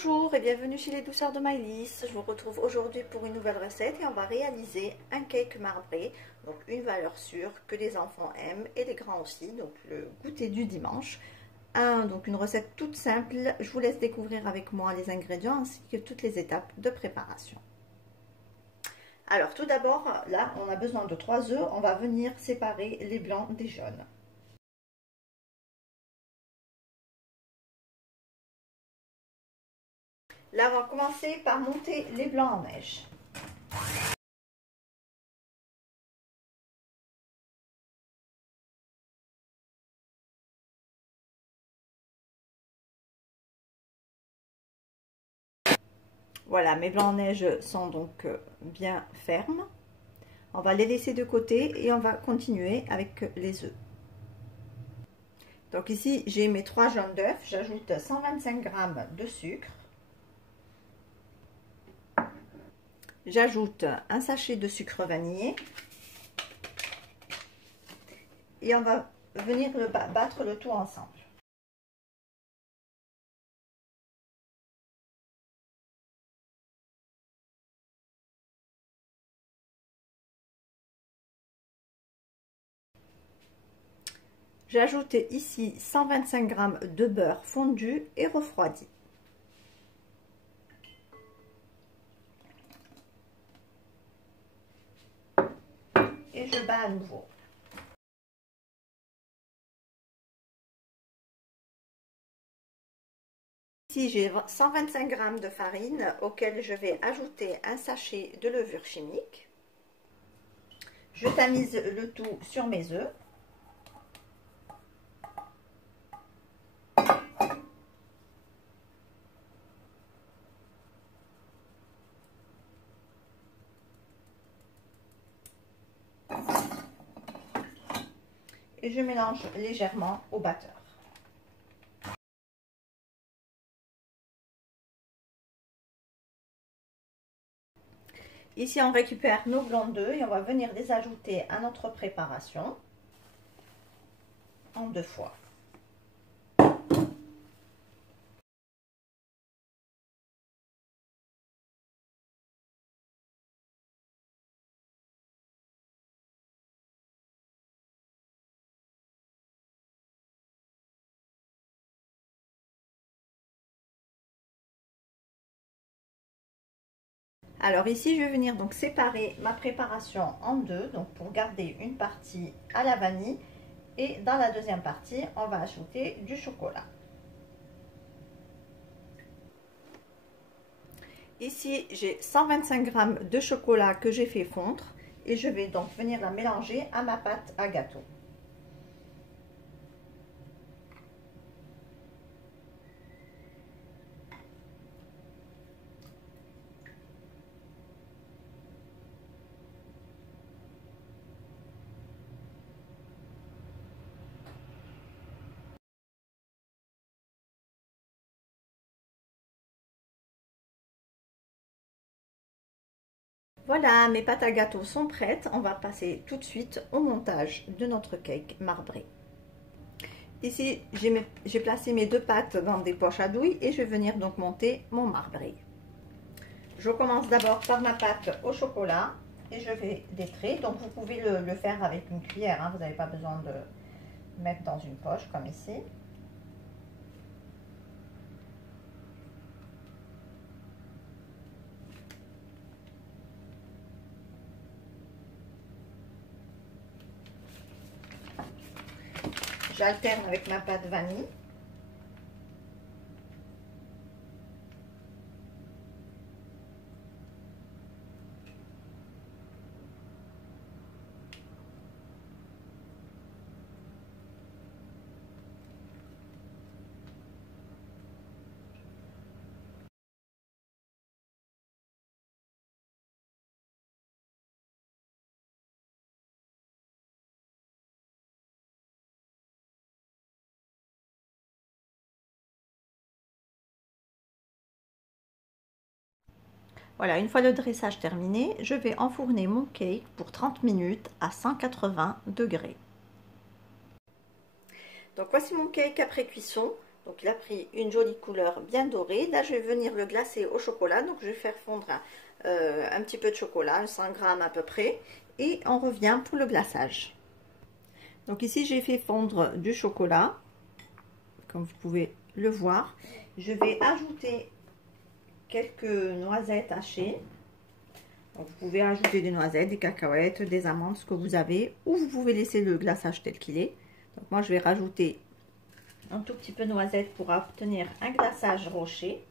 Bonjour et bienvenue chez les douceurs de Maëlys. Je vous retrouve aujourd'hui pour une nouvelle recette et on va réaliser un cake marbré, donc une valeur sûre que les enfants aiment et les grands aussi, donc le goûter du dimanche. Donc une recette toute simple, je vous laisse découvrir avec moi les ingrédients ainsi que toutes les étapes de préparation. Alors tout d'abord, là on a besoin de 3 œufs, on va venir séparer les blancs des jaunes. Là, on va commencer par monter les blancs en neige. Voilà, mes blancs en neige sont donc bien fermes. On va les laisser de côté et on va continuer avec les œufs. Donc ici, j'ai mes 3 jaunes d'œufs. J'ajoute 125 g de sucre. J'ajoute un sachet de sucre vanillé. Et on va venir battre le tout ensemble. J'ajoute ici 125 g de beurre fondu et refroidi. Et je bats à nouveau. Ici, j'ai 125 g de farine auquel je vais ajouter un sachet de levure chimique. Je tamise le tout sur mes œufs. Et je mélange légèrement au batteur. Ici, on récupère nos blancs d'œufs et on va venir les ajouter à notre préparation en 2 fois. Alors ici, je vais venir donc séparer ma préparation en 2, donc pour garder une partie à la vanille et dans la deuxième partie, on va ajouter du chocolat. Ici, j'ai 125 g de chocolat que j'ai fait fondre et je vais donc venir la mélanger à ma pâte à gâteau. Voilà, mes pâtes à gâteau sont prêtes. On va passer tout de suite au montage de notre cake marbré. Ici, j'ai placé mes 2 pâtes dans des poches à douille et je vais venir donc monter mon marbré. Je commence d'abord par ma pâte au chocolat et je vais détrer. Donc vous pouvez le faire avec une cuillère, hein, vous n'avez pas besoin de mettre dans une poche comme ici. J'alterne avec ma pâte vanille. Voilà, une fois le dressage terminé, je vais enfourner mon cake pour 30 minutes à 180 degrés. Donc voici mon cake après cuisson. Donc il a pris une jolie couleur bien dorée. Là je vais venir le glacer au chocolat. Donc je vais faire fondre un petit peu de chocolat, 100 grammes à peu près. Et on revient pour le glaçage. Donc ici j'ai fait fondre du chocolat, comme vous pouvez le voir. Je vais ajouter quelques noisettes hachées. Donc, vous pouvez ajouter des noisettes, des cacahuètes, des amandes, ce que vous avez, ou vous pouvez laisser le glaçage tel qu'il est. Donc moi je vais rajouter un tout petit peu de noisettes pour obtenir un glaçage rocher.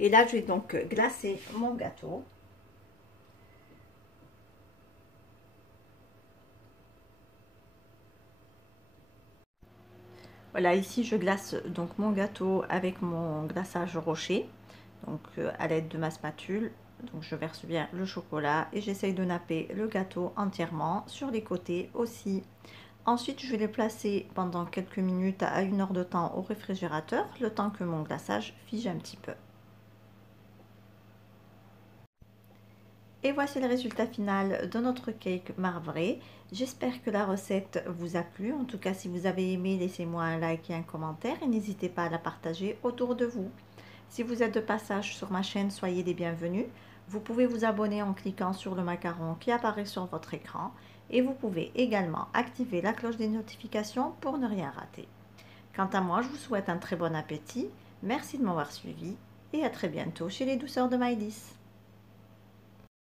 Et là, je vais donc glacer mon gâteau. Voilà, ici je glace donc mon gâteau avec mon glaçage rocher, donc à l'aide de ma spatule. Donc je verse bien le chocolat et j'essaye de napper le gâteau entièrement sur les côtés aussi. Ensuite, je vais les placer pendant quelques minutes à 1 heure de temps au réfrigérateur, le temps que mon glaçage fige un petit peu. Et voici le résultat final de notre cake marbré. J'espère que la recette vous a plu. En tout cas, si vous avez aimé, laissez-moi un like et un commentaire et n'hésitez pas à la partager autour de vous. Si vous êtes de passage sur ma chaîne, soyez les bienvenus. Vous pouvez vous abonner en cliquant sur le macaron qui apparaît sur votre écran. Et vous pouvez également activer la cloche des notifications pour ne rien rater. Quant à moi, je vous souhaite un très bon appétit. Merci de m'avoir suivi et à très bientôt chez les douceurs de Maëlys.